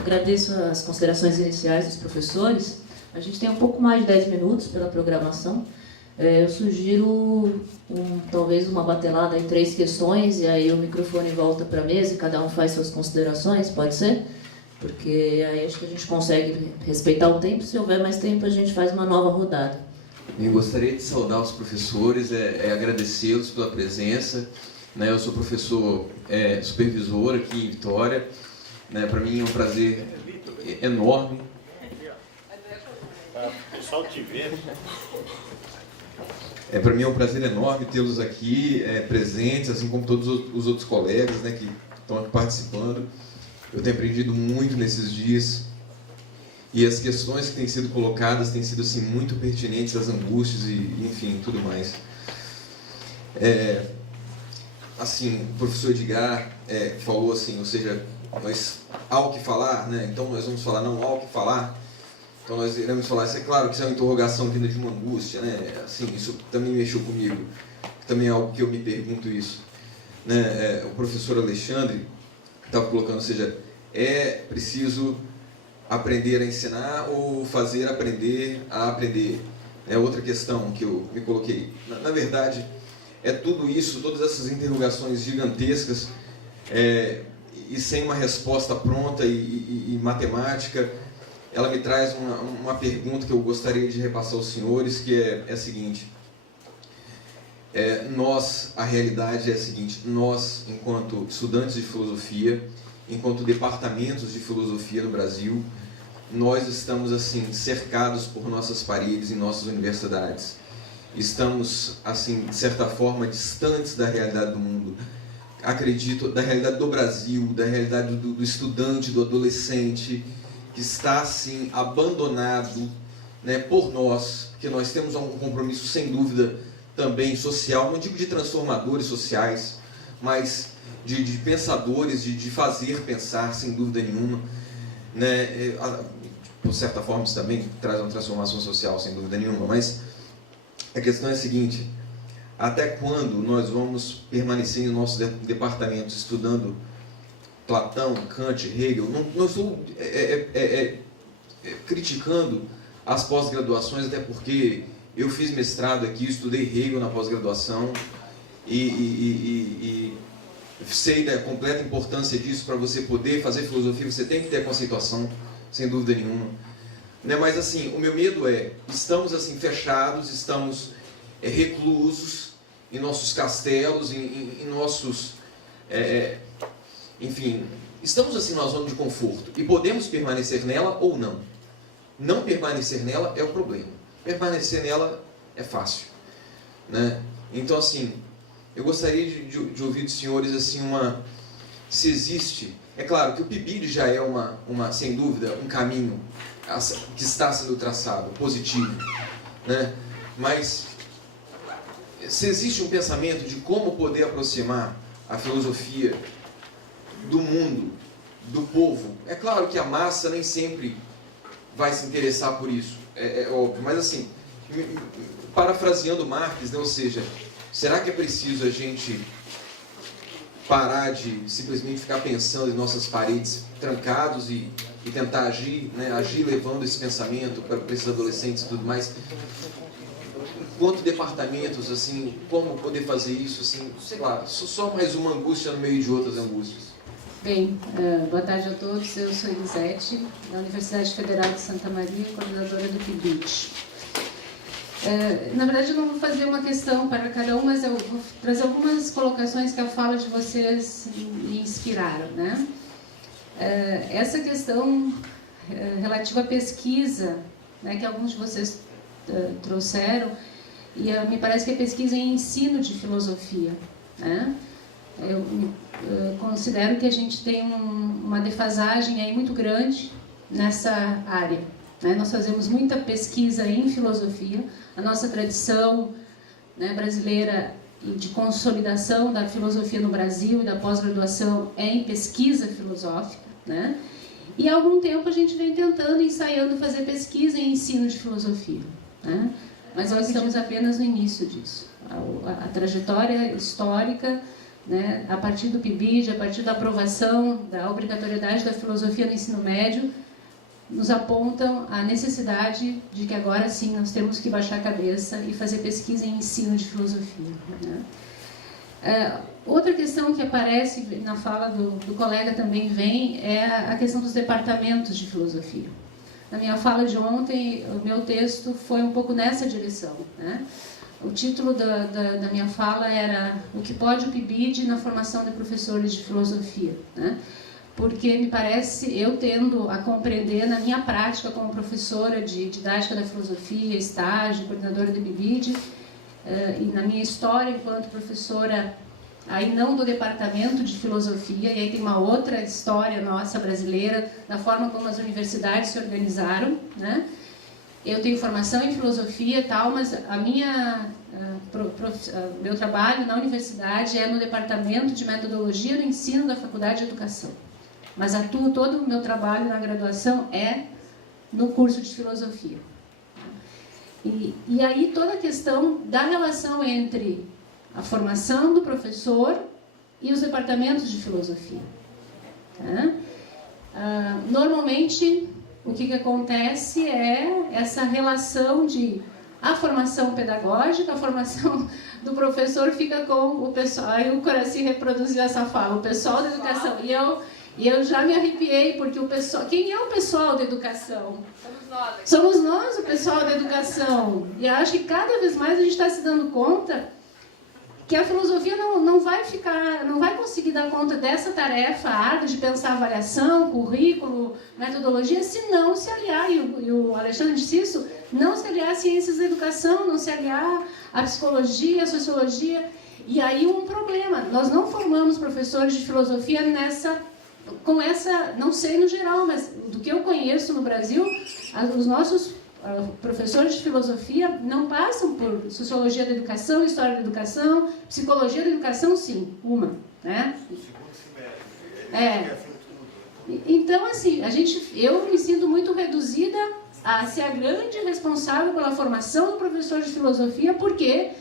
Agradeço as considerações iniciais dos professores. A gente tem um pouco mais de 10 minutos pela programação. Eu sugiro talvez uma batelada em 3 questões, e aí o microfone volta para a mesa e cada um faz suas considerações, pode ser? Porque aí acho que a gente consegue respeitar o tempo. Se houver mais tempo, a gente faz uma nova rodada. Eu gostaria de saudar os professores, agradecê-los pela presença. Eu sou professor supervisor aqui em Vitória. Para mim é um prazer enorme. O pessoal te vê. Para mim é um prazer enorme tê-los aqui presentes, assim como todos os outros colegas que estão aqui participando. Eu tenho aprendido muito nesses dias e as questões que têm sido colocadas têm sido assim, muito pertinentes às angústias e, enfim, tudo mais. Assim, o professor Edgar falou assim, ou seja, há o que falar, então nós vamos falar, não há o que falar. Então nós iremos falar, isso é claro que isso é uma interrogação vinda de uma angústia, assim, isso também mexeu comigo, também é algo que eu me pergunto isso. O professor Alexandre estava colocando, ou seja, é preciso aprender a ensinar ou fazer aprender a aprender? É outra questão que eu me coloquei. Na verdade, é tudo isso, todas essas interrogações gigantescas e sem uma resposta pronta e matemática, ela me traz uma pergunta que eu gostaria de repassar aos senhores, que é a seguinte. A realidade é a seguinte, nós, enquanto estudantes de filosofia, enquanto departamentos de filosofia no Brasil, nós estamos assim cercados por nossas paredes em nossas universidades. Estamos, assim, de certa forma, distantes da realidade do mundo. Acredito, da realidade do Brasil, da realidade do estudante, do adolescente, que está, assim, abandonado por nós, porque nós temos um compromisso, sem dúvida, também social, não digo de transformadores sociais, mas de pensadores, de fazer pensar, sem dúvida nenhuma. Por certa forma, isso também traz uma transformação social, sem dúvida nenhuma, mas a questão é a seguinte: até quando nós vamos permanecer em nossos departamentos estudando Platão, Kant, Hegel? Não estou criticando as pós-graduações, até porque eu fiz mestrado aqui, estudei Hegel na pós-graduação e sei da completa importância disso. Para você poder fazer filosofia, você tem que ter a conceituação, sem dúvida nenhuma. Mas assim, o meu medo estamos assim fechados, estamos reclusos em nossos castelos, em nossos... enfim, estamos assim numa zona de conforto e podemos permanecer nela ou não. Não permanecer nela é o problema. Permanecer nela é fácil. Então assim, eu gostaria de ouvir dos senhores assim se existe... É claro que o PIBID já é sem dúvida, um caminho que está sendo traçado, positivo, mas se existe um pensamento de como poder aproximar a filosofia do mundo, do povo. É claro que a massa nem sempre vai se interessar por isso, é óbvio, mas assim, parafraseando Marx, ou seja, será que é preciso a gente parar de simplesmente ficar pensando em nossas paredes trancados e tentar agir, agir levando esse pensamento para esses adolescentes e tudo mais? Enquanto departamentos, assim, como poder fazer isso, assim, sei lá, só mais uma angústia no meio de outras angústias. Bem, boa tarde a todos. Eu sou Elisete, da Universidade Federal de Santa Maria, coordenadora do PIBID. Na verdade, eu não vou fazer uma questão para cada um, mas eu vou trazer algumas colocações que a fala de vocês me inspiraram, essa questão relativa à pesquisa, que alguns de vocês trouxeram, e me parece que é pesquisa em ensino de filosofia, Eu considero que a gente tem uma defasagem aí muito grande nessa área. Nós fazemos muita pesquisa em filosofia, a nossa tradição brasileira de consolidação da filosofia no Brasil e da pós-graduação é em pesquisa filosófica, e há algum tempo a gente vem tentando, ensaiando fazer pesquisa em ensino de filosofia, mas nós estamos apenas no início disso. A trajetória histórica né, a partir do PIBID, a partir da aprovação da obrigatoriedade da filosofia no ensino médio, nos apontam a necessidade de que agora sim nós temos que baixar a cabeça e fazer pesquisa em ensino de filosofia, né? Outra questão que aparece na fala do colega também vem é a questão dos departamentos de filosofia. Na minha fala de ontem, o meu texto foi um pouco nessa direção, né? O título da minha fala era O que pode o PIBID na formação de professores de filosofia, né? Porque me parece, eu tendo a compreender na minha prática como professora de didática da filosofia, estágio, coordenadora de PIBID, e na minha história enquanto professora, aí não do departamento de filosofia, e aí tem uma outra história nossa brasileira, da forma como as universidades se organizaram, né? Eu tenho formação em filosofia e tal, mas meu trabalho na universidade é no departamento de metodologia do ensino da Faculdade de Educação. Mas todo o meu trabalho na graduação é no curso de filosofia. E aí toda a questão da relação entre a formação do professor e os departamentos de filosofia. Normalmente, o que acontece é essa relação de a formação pedagógica, a formação do professor fica com o pessoal. Aí o Coraci reproduziu essa fala, o pessoal da educação. E eu já me arrepiei, porque o pessoal... Quem é o pessoal da educação? Somos nós, o pessoal da educação. E eu acho que cada vez mais a gente está se dando conta que a filosofia não vai conseguir dar conta dessa tarefa árdua de pensar avaliação, currículo, metodologia, se não se aliar, e o Alexandre disse isso, não se aliar às ciências da educação, não se aliar à psicologia, à sociologia. E aí um problema, nós não formamos professores de filosofia com essa, não sei no geral, mas do que eu conheço no Brasil, os nossos professores de filosofia não passam por sociologia da educação, história da educação, psicologia da educação, sim, né? Então, assim, eu me sinto muito reduzida a ser a grande responsável pela formação do professor de filosofia, porque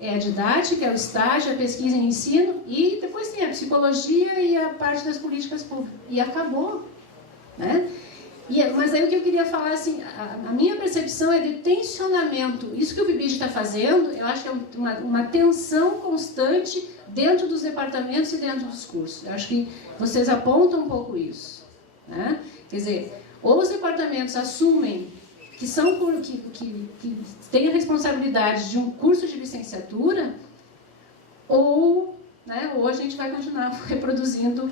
é a didática, é o estágio, a pesquisa em ensino, e depois tem a psicologia e a parte das políticas públicas. E acabou, né? Mas aí o que eu queria falar, assim, a minha percepção é de tensionamento. Isso que o PIBID está fazendo, eu acho que é uma tensão constante dentro dos departamentos e dentro dos cursos. Eu acho que vocês apontam um pouco isso, né? Quer dizer, ou os departamentos assumem que têm a responsabilidade de um curso de licenciatura, ou a gente vai continuar reproduzindo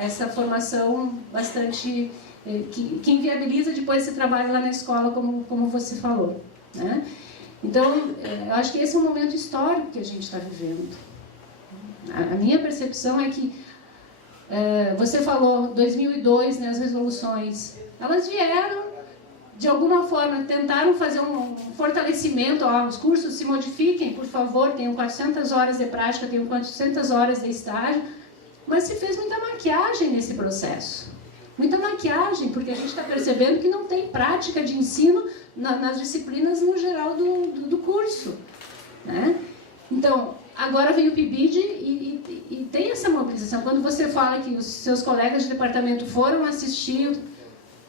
essa formação bastante... Que inviabiliza depois esse trabalho lá na escola, como você falou, né? Então, eu acho que esse é um momento histórico que a gente está vivendo. A minha percepção é que, você falou, 2002, né, as resoluções, elas vieram, de alguma forma, tentaram fazer um fortalecimento, os cursos se modifiquem, por favor, tenham 400 horas de prática, tenham 400 horas de estágio, mas se fez muita maquiagem nesse processo. Muita maquiagem, porque a gente está percebendo que não tem prática de ensino nas disciplinas no geral do curso, né? Então, agora vem o PIBID e tem essa mobilização. Quando você fala que os seus colegas de departamento foram assistir,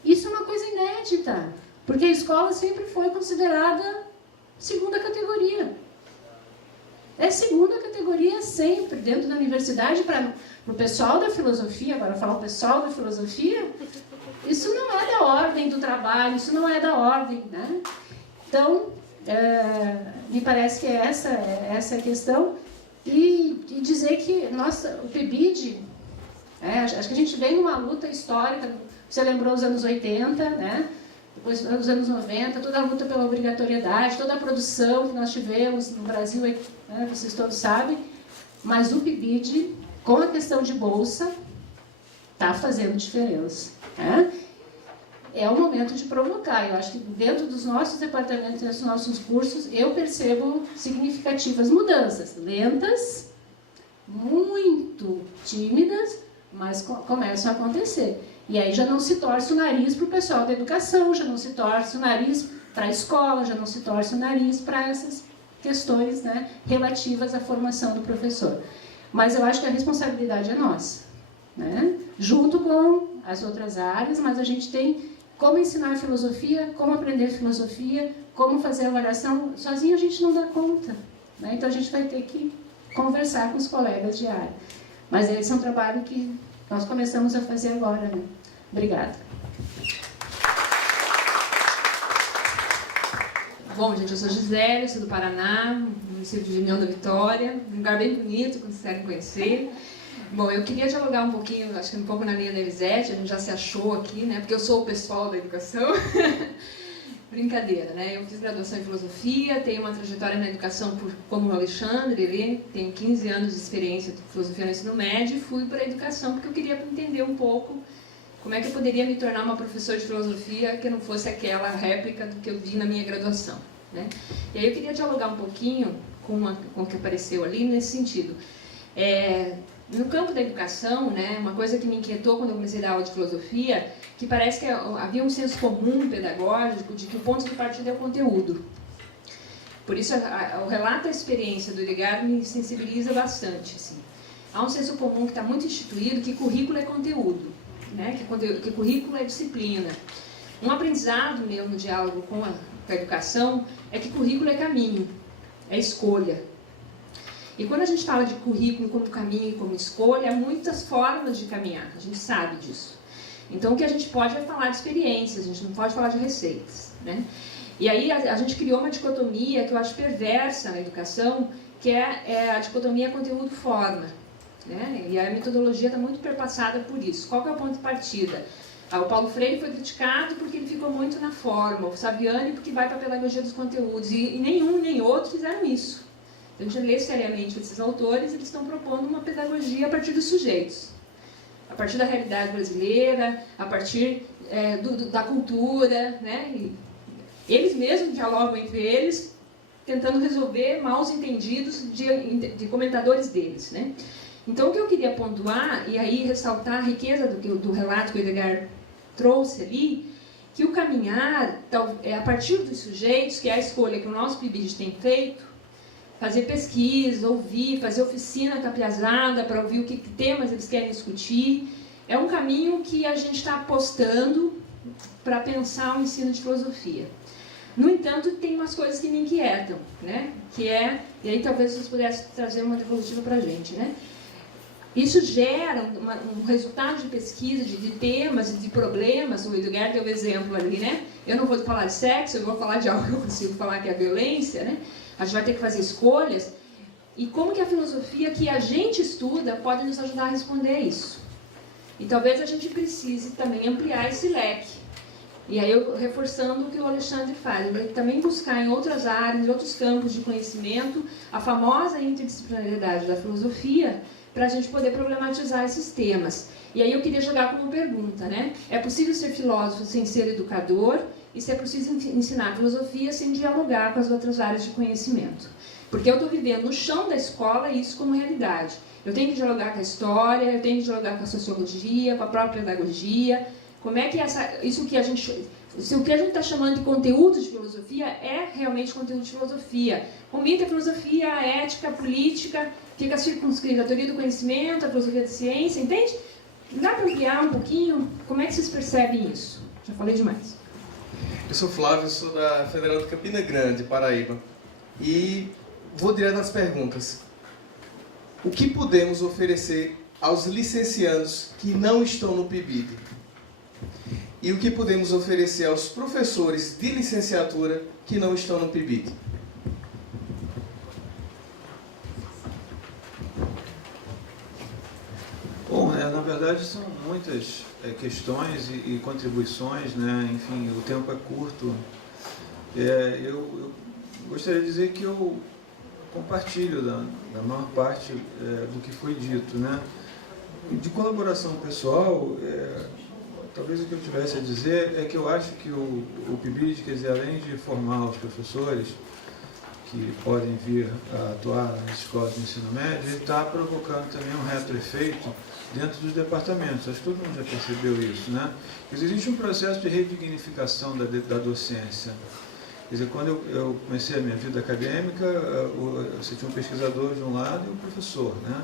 isso é uma coisa inédita, porque a escola sempre foi considerada segunda categoria. É segunda categoria sempre, dentro da universidade, para o pessoal da filosofia. Agora falar o pessoal da filosofia, isso não é da ordem do trabalho, isso não é da ordem, né? Então, me parece que essa é a questão. E dizer que, o PIBID, acho que a gente vem numa luta histórica, você lembrou os anos 80, né? Depois dos anos 90, toda a luta pela obrigatoriedade, toda a produção que nós tivemos no Brasil, né, vocês todos sabem, mas o PIBID, com a questão de bolsa, está fazendo diferença, né? É o momento de provocar. Eu acho que dentro dos nossos departamentos, dos nossos cursos, eu percebo significativas mudanças, lentas, muito tímidas, mas começam a acontecer. E aí já não se torce o nariz para o pessoal da educação, já não se torce o nariz para a escola, já não se torce o nariz para essas questões, né, relativas à formação do professor. Mas eu acho que a responsabilidade é nossa, né? Junto com as outras áreas, mas a gente tem como ensinar filosofia, como aprender filosofia, como fazer avaliação. Sozinho a gente não dá conta, né? Então a gente vai ter que conversar com os colegas de área. Mas esse é um trabalho que nós começamos a fazer agora, né? Obrigada. Bom, gente, eu sou Gisele, sou do Paraná, município de União da Vitória, um lugar bem bonito, que vocês querem conhecer. Bom, eu queria dialogar um pouquinho, acho que um pouco na linha da Elisete, a gente já se achou aqui, né? Porque eu sou o pessoal da educação. Brincadeira, né? Eu fiz graduação em filosofia, tenho uma trajetória na educação como o Alexandre, ele tem 15 anos de experiência de filosofia no ensino médio, e fui para a educação porque eu queria entender um pouco como é que eu poderia me tornar uma professora de filosofia que não fosse aquela réplica do que eu vi na minha graduação, né? E aí eu queria dialogar um pouquinho com o que apareceu ali nesse sentido. No campo da educação, né, uma coisa que me inquietou quando eu comecei a dar aula de filosofia, que parece que havia um senso comum pedagógico de que o ponto de partida é o conteúdo. Por isso, o relato da experiência do Edgar me sensibiliza bastante. Assim. Há um senso comum que está muito instituído que currículo é conteúdo, né, que currículo é disciplina. Um aprendizado meu no diálogo com a educação é que currículo é caminho, é escolha. E quando a gente fala de currículo como caminho e como escolha, há muitas formas de caminhar, a gente sabe disso. Então, o que a gente pode é falar de experiências, a gente não pode falar de receitas, né? E aí a gente criou uma dicotomia que eu acho perversa na educação, que é a dicotomia conteúdo-forma, né? E a metodologia está muito perpassada por isso. Qual que é o ponto de partida? O Paulo Freire foi criticado porque ele ficou muito na forma, o Saviani porque vai para a pedagogia dos conteúdos, e nenhum nem outro fizeram isso. Se a gente lê seriamente esses autores, eles estão propondo uma pedagogia a partir dos sujeitos, a partir da realidade brasileira, a partir da cultura, né? E eles mesmos dialogam entre eles, tentando resolver maus entendidos de comentadores deles, né? Então, o que eu queria pontuar, e aí ressaltar a riqueza do relato que o Edgar trouxe ali, que o caminhar é a partir dos sujeitos, que é a escolha que o nosso PIBID tem feito, fazer pesquisa, ouvir, fazer oficina com a piazada para ouvir o que temas eles querem discutir. É um caminho que a gente está apostando para pensar o ensino de filosofia. No entanto, tem umas coisas que me inquietam, né? E aí talvez vocês pudessem trazer uma devolutiva para a gente, né? Isso gera um resultado de pesquisa, de temas e de problemas. O Edgar deu um exemplo ali, né? Eu não vou falar de sexo, eu vou falar de algo que eu consigo falar, que é a violência, né? A gente vai ter que fazer escolhas. E como que a filosofia que a gente estuda pode nos ajudar a responder isso? E talvez a gente precise também ampliar esse leque. E aí, eu reforçando o que o Alexandre faz, ele também buscar em outras áreas, em outros campos de conhecimento, a famosa interdisciplinaridade da filosofia, para a gente poder problematizar esses temas. E aí eu queria jogar como pergunta, né? É possível ser filósofo sem ser educador? E se é preciso ensinar filosofia sem dialogar com as outras áreas de conhecimento? Porque eu estou vivendo no chão da escola isso como realidade. Eu tenho que dialogar com a história, eu tenho que dialogar com a sociologia, com a própria pedagogia. Como é que se o que a gente está chamando de conteúdo de filosofia é realmente conteúdo de filosofia? Omite a filosofia, a ética, a política, fica circunscrita a teoria do conhecimento, a filosofia da ciência, entende? Dá para ampliar um pouquinho? Como é que vocês percebem isso? Já falei demais. Eu sou Flávio, sou da Federal de Campina Grande, Paraíba. E vou direto nas perguntas. O que podemos oferecer aos licenciados que não estão no PIBID? E o que podemos oferecer aos professores de licenciatura que não estão no PIBID? Bom, na verdade são muitas questões e contribuições, né? Enfim, o tempo é curto. Eu gostaria de dizer que eu compartilho da maior parte do que foi dito, né? De colaboração pessoal, talvez o que eu tivesse a dizer é que eu acho que o PIBID, quer dizer, além de formar os professores que podem vir a atuar nas escolas de ensino médio, ele está provocando também um retroefeito dentro dos departamentos. Acho que todo mundo já percebeu isso, né? Existe um processo de redignificação da docência. Quer dizer, quando eu comecei a minha vida acadêmica, você tinha um pesquisador de um lado e um professor, né?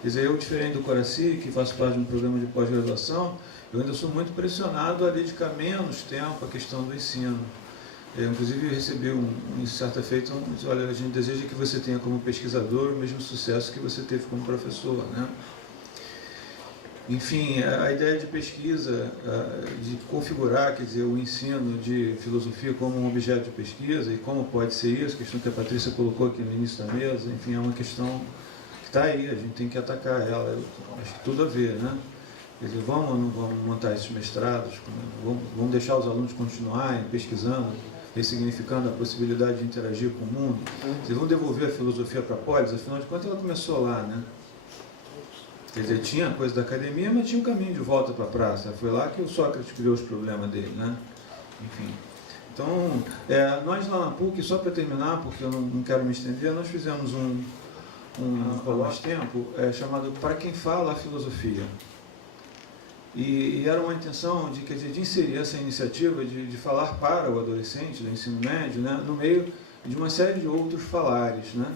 Quer dizer, eu, diferente do Coraci, que faço parte de um programa de pós-graduação, eu ainda sou muito pressionado a dedicar menos tempo à questão do ensino. Eu, inclusive, recebi em certa feita, olha, a gente deseja que você tenha como pesquisador o mesmo sucesso que você teve como professor, né? Enfim, a ideia de pesquisa, de configurar, quer dizer, o ensino de filosofia como um objeto de pesquisa e como pode ser isso, a questão que a Patrícia colocou aqui no início da mesa, enfim, é uma questão que está aí, a gente tem que atacar ela, eu acho que tudo a ver, né? Quer dizer, vamos ou não vamos montar esses mestrados, vamos deixar os alunos continuarem pesquisando, ressignificando a possibilidade de interagir com o mundo, vocês vão devolver a filosofia para a polis, afinal de contas ela começou lá, né? Quer dizer, tinha a coisa da academia, mas tinha um caminho de volta para a praça. Foi lá que o Sócrates criou os problemas dele, né? Enfim. Então, nós lá na PUC, só para terminar, porque eu não quero me estender, nós fizemos há mais tempo, chamado Para Quem Fala a Filosofia. E era uma intenção de, quer dizer, de inserir essa iniciativa de falar para o adolescente do ensino médio, né, no meio de uma série de outros falares, né?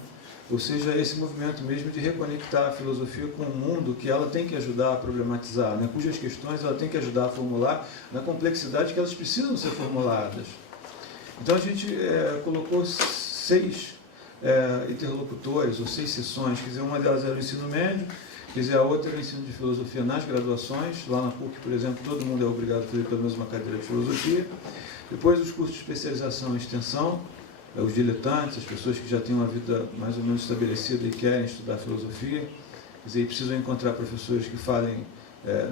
Ou seja, esse movimento mesmo de reconectar a filosofia com o mundo que ela tem que ajudar a problematizar, né? Cujas questões ela tem que ajudar a formular na complexidade que elas precisam ser formuladas. Então a gente colocou 6 interlocutores, ou 6 sessões, quer dizer, uma delas era o ensino médio, quer dizer, a outra era o ensino de filosofia nas graduações, lá na PUC, por exemplo, todo mundo é obrigado a fazer pelo menos uma cadeira de filosofia. Depois os cursos de especialização e extensão, os diletantes, as pessoas que já têm uma vida mais ou menos estabelecida e querem estudar filosofia, quer dizer, precisam encontrar professores que falem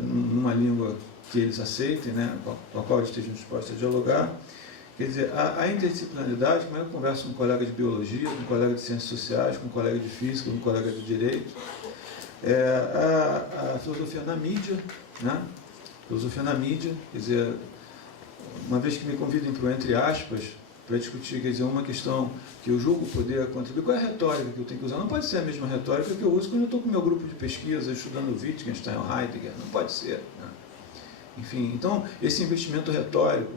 numa língua que eles aceitem, né, com a qual eles estejam dispostos a dialogar. Quer dizer, a interdisciplinaridade, como eu converso com um colega de biologia, com um colega de ciências sociais, com um colega de física, com um colega de direito, a filosofia na mídia, né? Filosofia na mídia, quer dizer, uma vez que me convidem para o entre aspas, para discutir, quer dizer, uma questão que eu julgo poder contribuir, qual é a retórica que eu tenho que usar? Não pode ser a mesma retórica que eu uso quando eu estou com o meu grupo de pesquisa, estudando Wittgenstein ou Heidegger, não pode ser, né? Enfim, então, esse investimento retórico,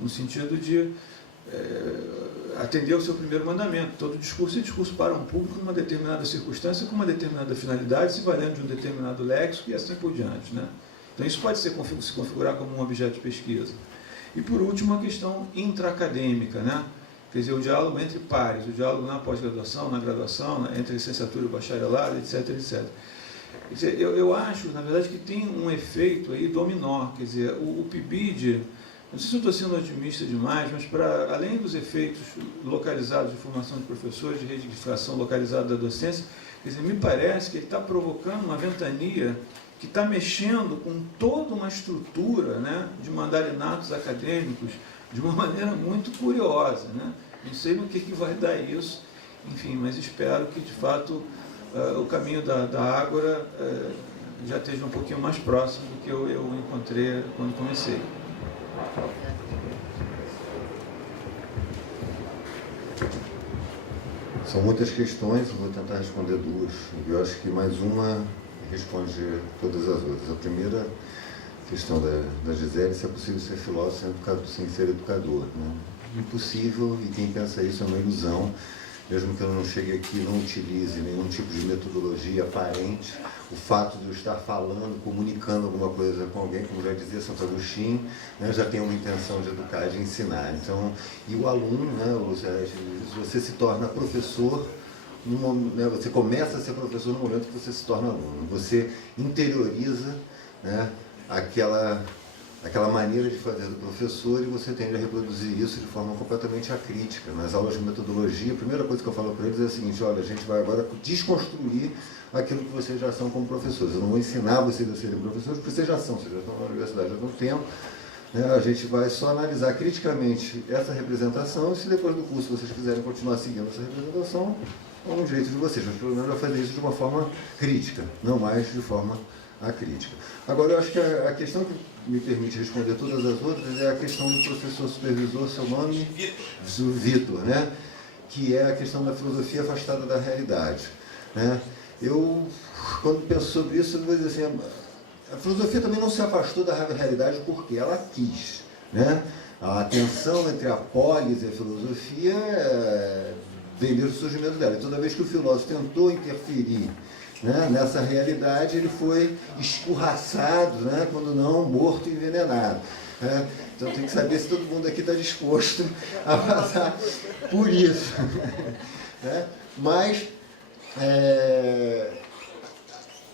no sentido de atender ao seu primeiro mandamento. Todo discurso é discurso para um público numa determinada circunstância, com uma determinada finalidade, se valendo de um determinado léxico e assim por diante, né? Então isso pode se configurar como um objeto de pesquisa. E por último, a questão intraacadêmica, né? Quer dizer, o diálogo entre pares, o diálogo na pós-graduação, na graduação, entre licenciatura e bacharelado, etc, etc. Quer dizer, eu acho, na verdade, que tem um efeito aí dominó, quer dizer, o PIBID, não sei se eu estou sendo otimista demais, mas para além dos efeitos localizados de formação de professores, de redificação localizada da docência, quer dizer, me parece que ele está provocando uma ventania que está mexendo com toda uma estrutura, né, de mandarinatos acadêmicos de uma maneira muito curiosa, né? Não sei no que vai dar isso, enfim, mas espero que de fato o caminho da Ágora já esteja um pouquinho mais próximo do que eu encontrei quando comecei. São muitas questões, eu vou tentar responder 2. Eu acho que mais uma responde todas as outras. A primeira questão da Gisele, se é possível ser filósofo sem ser educador, né? Impossível, e quem pensa isso é uma ilusão. Mesmo que eu não chegue aqui e não utilize nenhum tipo de metodologia aparente, o fato de eu estar falando, comunicando alguma coisa com alguém, como já dizia Santo Agostinho, né, já tem uma intenção de educar, de ensinar. Então, e o aluno, né, você se torna professor, né, você começa a ser professor no momento que você se torna aluno. Você interioriza, né, aquela maneira de fazer do professor, e você tende a reproduzir isso de forma completamente acrítica. Nas aulas de metodologia, a primeira coisa que eu falo para eles é a seguinte: olha, a gente vai agora desconstruir aquilo que vocês já são como professores. Eu não vou ensinar vocês a serem professores, porque vocês já são, vocês já estão na universidade há algum tempo, né? A gente vai só analisar criticamente essa representação, e se depois do curso vocês quiserem continuar seguindo essa representação, é um direito de vocês, mas pelo menos vai fazer isso de uma forma crítica, não mais de forma acrítica. Agora, eu acho que a questão que me permite responder todas as outras é a questão do professor supervisor, seu nome? Vitor, né? Que é a questão da filosofia afastada da realidade, né? Eu, quando penso sobre isso, eu vou dizer assim, a filosofia também não se afastou da realidade porque ela quis, né? A tensão entre a polis e a filosofia vem desde o surgimento dela. E toda vez que o filósofo tentou interferir né? Nessa realidade ele foi escorraçado, né? Quando não morto e envenenado. Né? Então tem que saber se todo mundo aqui está disposto a passar por isso. Né? Mas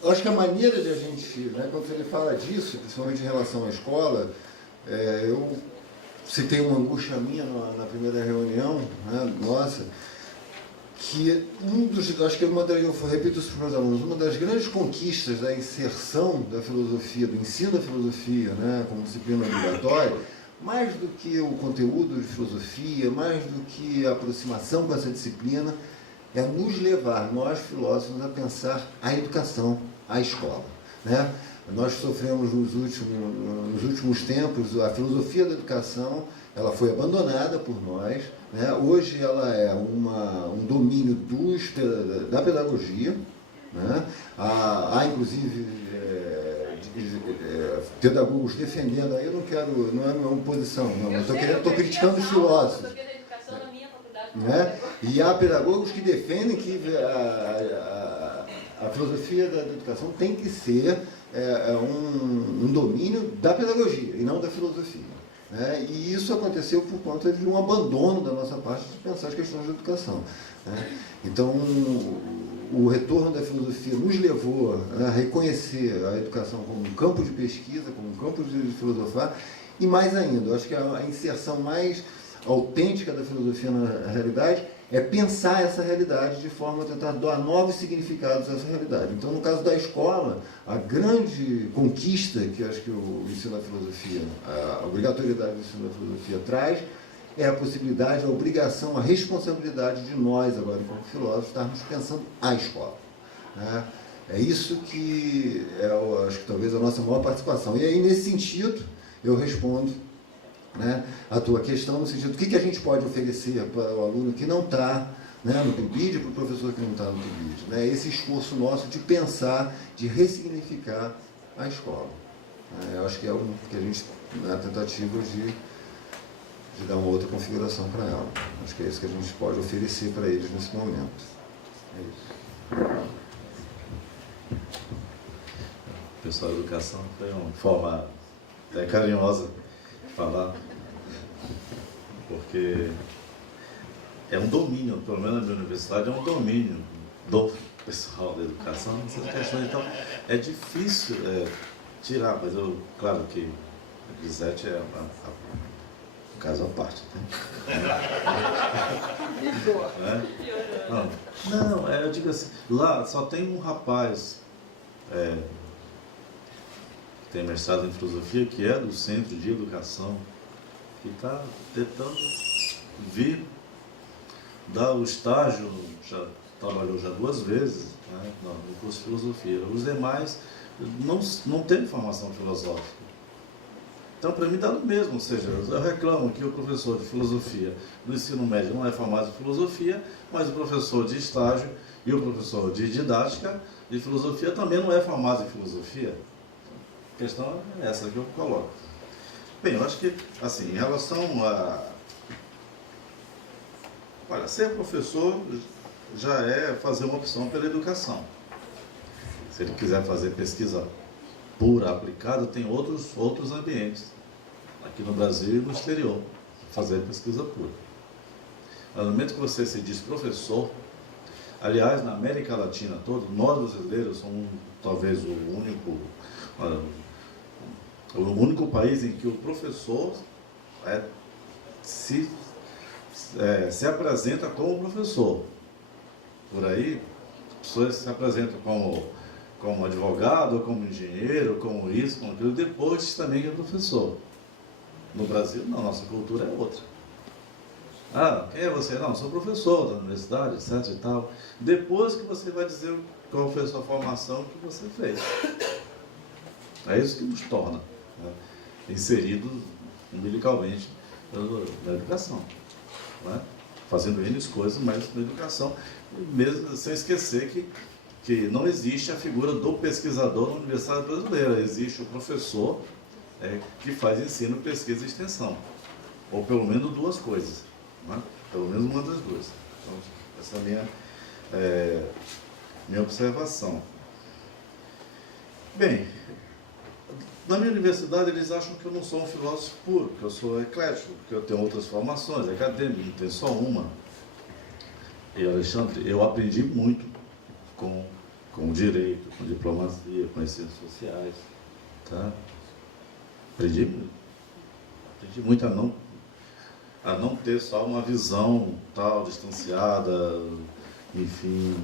eu acho que a maneira de a gente, né, quando ele fala disso, principalmente em relação à escola, eu citei uma angústia minha na primeira reunião, né, nossa, que acho que eu repito isso para os meus alunos, uma das grandes conquistas da inserção da filosofia, do ensino da filosofia, né, como disciplina obrigatória, mais do que o conteúdo de filosofia, mais do que a aproximação com essa disciplina, é nos levar, nós filósofos, a pensar a educação, a escola. Né? Nós sofremos nos últimos tempos, a filosofia da educação, ela foi abandonada por nós, né? Hoje ela é um domínio da pedagogia, né? Há inclusive pedagogos defendendo, aí eu não quero, não é uma posição, não, eu estou criticando os filósofos. Né? E há pedagogos que defendem que a filosofia da educação tem que ser um domínio da pedagogia e não da filosofia. Né? E isso aconteceu por conta de um abandono da nossa parte de pensar as questões da educação. Né? Então, o retorno da filosofia nos levou a reconhecer a educação como um campo de pesquisa, como um campo de filosofar, e mais ainda, eu acho que a inserção mais autêntica da filosofia na realidade é pensar essa realidade de forma a tentar dar novos significados a essa realidade. Então, no caso da escola, a grande conquista que acho que o ensino da filosofia, a obrigatoriedade do ensino da filosofia traz, é a possibilidade, a obrigação, a responsabilidade de nós, agora, como filósofos, estarmos pensando a escola. Né? É isso que acho que talvez a nossa maior participação. E aí, nesse sentido, eu respondo, né, a tua questão, no sentido do que a gente pode oferecer para o aluno que não está, né, no PIBID, para o professor que não está no PIBID. Né, esse esforço nosso de pensar, de ressignificar a escola. Eu acho que é o que a gente, na tentativa de dar uma outra configuração para ela. Acho que é isso que a gente pode oferecer para eles nesse momento. É isso. O pessoal da educação foi uma forma até carinhosa de falar, porque é um domínio, pelo menos na minha universidade, é um domínio do pessoal da educação nessas questões. Então, é difícil tirar, mas eu, claro que a Gisete é um caso à parte. Né? Não, eu digo assim, lá só tem um rapaz que tem mestrado em filosofia, que é do Centro de Educação, que está tentando vir dar o estágio, já trabalhou já 2 vezes, né, no curso de filosofia. Os demais não têm formação filosófica. Então, para mim, dá no mesmo, ou seja, eu reclamo que o professor de filosofia do ensino médio não é formado em filosofia, mas o professor de estágio e o professor de didática de filosofia também não é formado em filosofia. A questão é essa que eu coloco. Bem, eu acho que, assim, em relação a... Olha, ser professor já é fazer uma opção pela educação. Se ele quiser fazer pesquisa pura, aplicada, tem outros ambientes, aqui no Brasil e no exterior, fazer pesquisa pura. No momento que você se diz professor, aliás, na América Latina toda, nós brasileiros somos talvez o único país em que o professor se apresenta como professor. Por aí, pessoas se apresentam como advogado, como engenheiro, como isso, como aquilo, depois também é professor. No Brasil, não, nossa cultura é outra. Ah, quem é você? Não, sou professor da universidade, etc e tal. Depois que você vai dizer qual foi a sua formação que você fez. É isso que nos torna, né, inseridos umbilicalmente na educação. Né? Fazendo N coisas, mas na educação, mesmo sem esquecer que não existe a figura do pesquisador na Universidade Brasileira. Existe o professor que faz ensino, pesquisa e extensão. Ou pelo menos 2 coisas. Né? Pelo menos uma das 2. Então, essa é a minha observação. Bem, na minha universidade eles acham que eu não sou um filósofo puro, que eu sou eclético, que eu tenho outras formações acadêmicas, não tenho só uma. E, Alexandre, eu aprendi muito com direito, com diplomacia, com as ciências sociais, tá? Aprendi muito a não ter só uma visão tal, distanciada, enfim,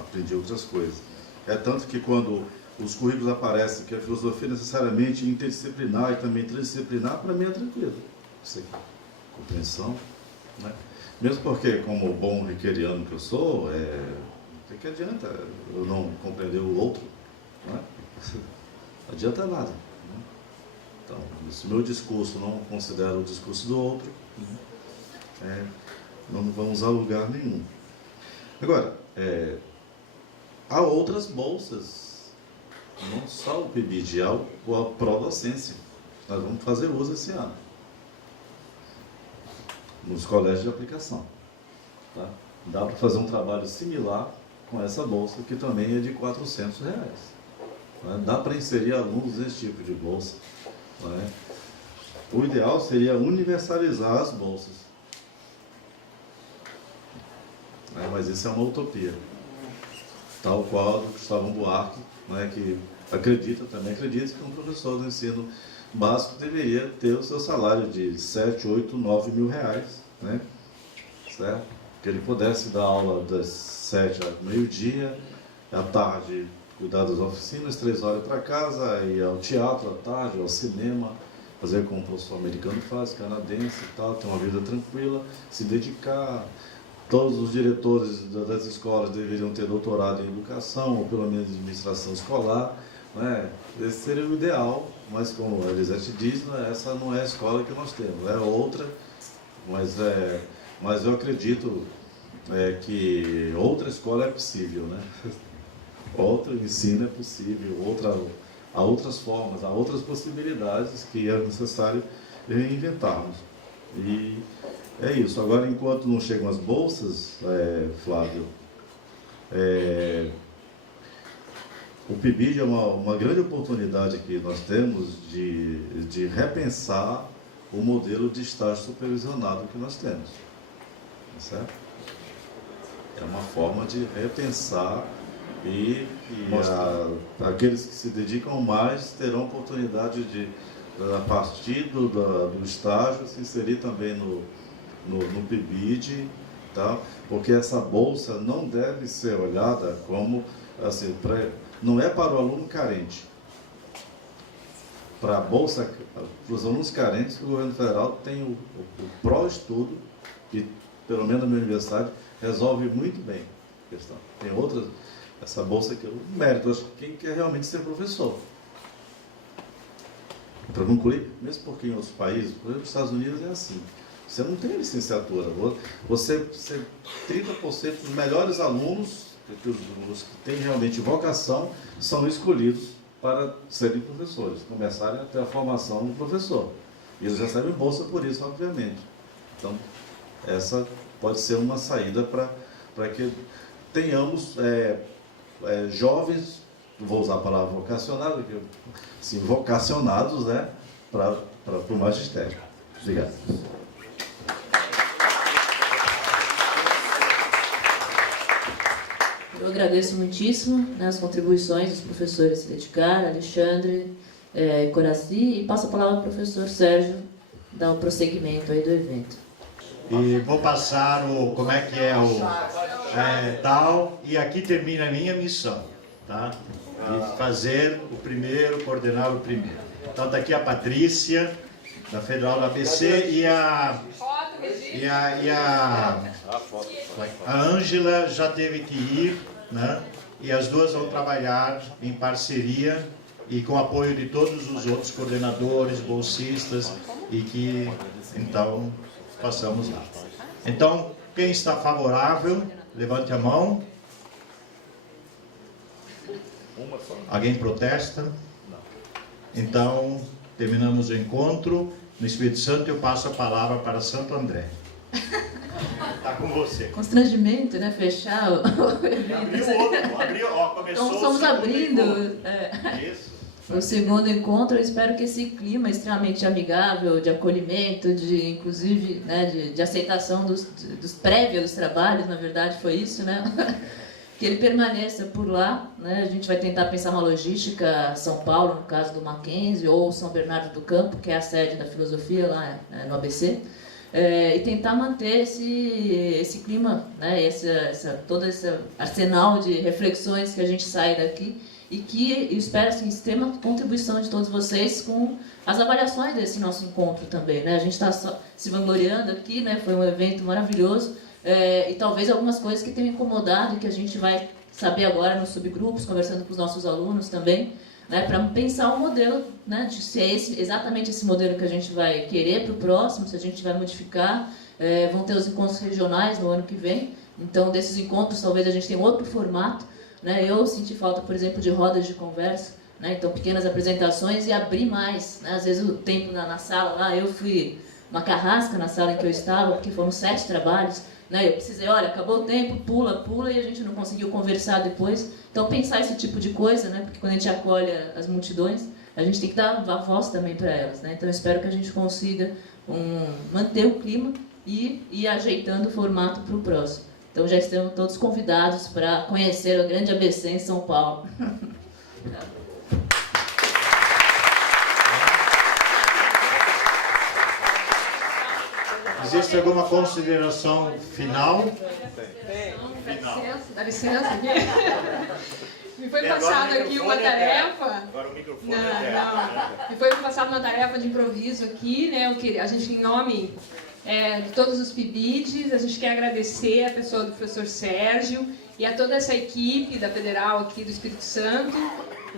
aprendi outras coisas. É tanto que quando os currículos aparecem que a filosofia é necessariamente interdisciplinar e também transdisciplinar, para mim é tranquilo. Isso aqui, compreensão, né? Mesmo porque, como bom riqueriano que eu sou, o que adianta eu não compreender o outro, né? Não adianta nada. Né? Então, se o meu discurso não considera o discurso do outro, não vamos a lugar nenhum. Agora, há outras bolsas, não só o PIBID, há a pró-docência. Nós vamos fazer uso esse ano, nos colégios de aplicação. Tá? Dá para fazer um trabalho similar com essa bolsa, que também é de R$400. Né? Dá para inserir alunos nesse tipo de bolsa. Né? O ideal seria universalizar as bolsas. Mas isso é uma utopia. Tal qual do Cristóvão Buarque, né, que também acredita que um professor do ensino básico deveria ter o seu salário de 7, 8, 9 mil reais, né? Certo? Que ele pudesse dar aula das 7 ao meio-dia, à tarde cuidar das oficinas, 3 horas para casa, ir ao teatro à tarde, ao cinema, fazer como o professor americano faz, canadense e tal, ter uma vida tranquila, se dedicar. Todos os diretores das escolas deveriam ter doutorado em educação, ou pelo menos em administração escolar. Né? Esse seria o ideal, mas como a Elisete diz, essa não é a escola que nós temos, é outra, mas eu acredito que outra escola é possível, né? Outro ensino é possível, há outras formas, há outras possibilidades que é necessário reinventarmos. E é isso. Agora, enquanto não chegam as bolsas, Flávio, o PIBID é uma grande oportunidade que nós temos de repensar o modelo de estágio supervisionado que nós temos. Certo? É uma forma de repensar e aqueles que se dedicam mais terão a oportunidade de, a partir do estágio, se inserir também no PIBID, tá? Porque essa bolsa não deve ser olhada como, assim, não é para o aluno carente. Para a bolsa, para os alunos carentes, o governo federal tem o pró-estudo, que, pelo menos na minha universidade, resolve muito bem a questão. Tem outras, essa bolsa que é o mérito, acho que quem quer realmente ser professor. Para concluir, mesmo porque em outros países, por exemplo, nos Estados Unidos é assim. Você não tem licenciatura. Você 30% dos melhores alunos, os que têm realmente vocação, são escolhidos para serem professores, começarem a ter a formação do professor. E eles recebem bolsa por isso, obviamente. Então, essa pode ser uma saída para que tenhamos jovens, vou usar a palavra vocacionado, assim, vocacionados, né, para o magistério. Obrigado. Eu agradeço muitíssimo, né, as contribuições dos professores se dedicaram, Alexandre, Coraci, e passo a palavra ao professor Sérgio, dar o prosseguimento aí do evento. E vou passar como é que é tal, e aqui termina a minha missão, tá? De fazer o primeiro, coordenar o primeiro. Então está aqui a Patrícia, da Federal da ABC, e a Ângela já teve que ir, né? E as duas vão trabalhar em parceria e com apoio de todos os outros coordenadores, bolsistas, e que, então, passamos lá. Então, quem está favorável, levante a mão. Alguém protesta? Então, terminamos o encontro. No Espírito Santo, eu passo a palavra para Santo André. Tá com você. Constrangimento, né? Fechar o evento. Abriu outro, começou. Então, estamos abrindo Isso. o segundo encontro. Eu espero que esse clima extremamente amigável, de acolhimento, de inclusive, né, de aceitação dos prévios dos trabalhos, na verdade foi isso, né? Que ele permaneça por lá, né? A gente vai tentar pensar uma logística São Paulo, no caso do Mackenzie, ou São Bernardo do Campo, que é a sede da filosofia lá no ABC, e tentar manter esse clima, né? Todo esse arsenal de reflexões que a gente sai daqui e que eu espero assim, extrema contribuição de todos vocês com as avaliações desse nosso encontro também, né? A gente está se vangloriando aqui, né? Foi um evento maravilhoso. E talvez algumas coisas que tenham incomodado e que a gente vai saber agora nos subgrupos, conversando com os nossos alunos também, né, para pensar um modelo, né, de se é exatamente esse modelo que a gente vai querer para o próximo, se a gente vai modificar. Vão ter os encontros regionais no ano que vem, então desses encontros talvez a gente tenha outro formato, né? Eu senti falta, por exemplo, de rodas de conversa, né, então pequenas apresentações e abrir mais, né? Às vezes o tempo na sala lá, eu fui uma carrasca na sala em que eu estava, porque foram 7 trabalhos, né? Eu precisei, olha, acabou o tempo, pula, e a gente não conseguiu conversar depois. Então, pensar esse tipo de coisa, né? Porque quando a gente acolhe as multidões, a gente tem que dar a voz também para elas, né? Então, eu espero que a gente consiga manter o clima e ir ajeitando o formato para o próximo. Então, já estão todos convidados para conhecer o grande ABC em São Paulo. Existe alguma consideração final? Dá licença aqui. Me foi passado aqui uma tarefa. Agora o microfone Não. Me foi passada uma tarefa de improviso aqui, né? A gente, em nome de todos os PIBIDs, a gente quer agradecer a pessoa do professor Sérgio e a toda essa equipe da Federal aqui do Espírito Santo,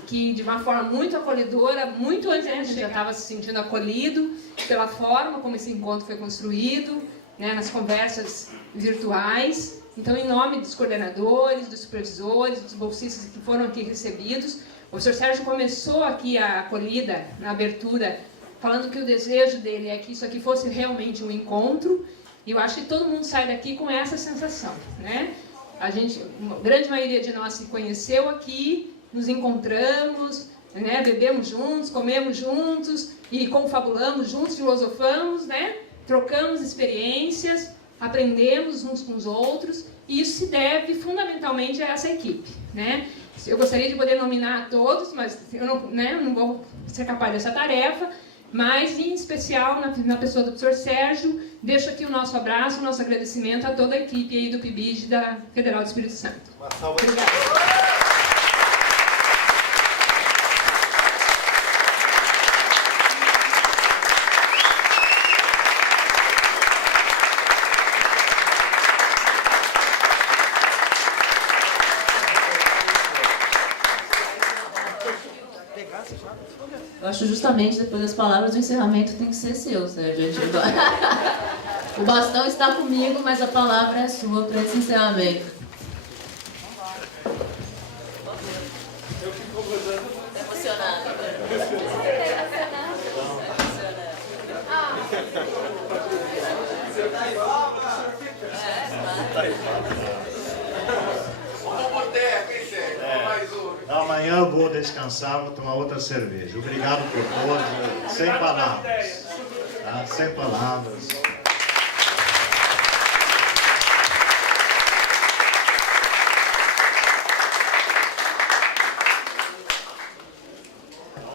que de uma forma muito acolhedora, muito antes a gente já estava se sentindo acolhido pela forma como esse encontro foi construído, né, nas conversas virtuais. Então, em nome dos coordenadores, dos supervisores, dos bolsistas que foram aqui recebidos, o professor Sérgio começou aqui a acolhida, na abertura, falando que o desejo dele é que isso aqui fosse realmente um encontro, e eu acho que todo mundo sai daqui com essa sensação, né? A grande maioria de nós se conheceu aqui, nos encontramos, né, bebemos juntos, comemos juntos e confabulamos juntos, filosofamos, né, trocamos experiências, aprendemos uns com os outros, e isso se deve fundamentalmente a essa equipe, né? Eu gostaria de poder nominar todos, mas eu não vou ser capaz dessa tarefa, mas em especial na pessoa do professor Sérgio, deixo aqui o nosso abraço, o nosso agradecimento a toda a equipe aí do PIBID da Federal do Espírito Santo. Obrigada. Eu acho justamente depois das palavras o encerramento tem que ser seu, Sérgio. O bastão está comigo, mas a palavra é sua para esse encerramento. Eu fico emocionado. Amanhã eu vou descansar, vou tomar outra cerveja. Obrigado por todos. Sem palavras. Tá? Sem palavras.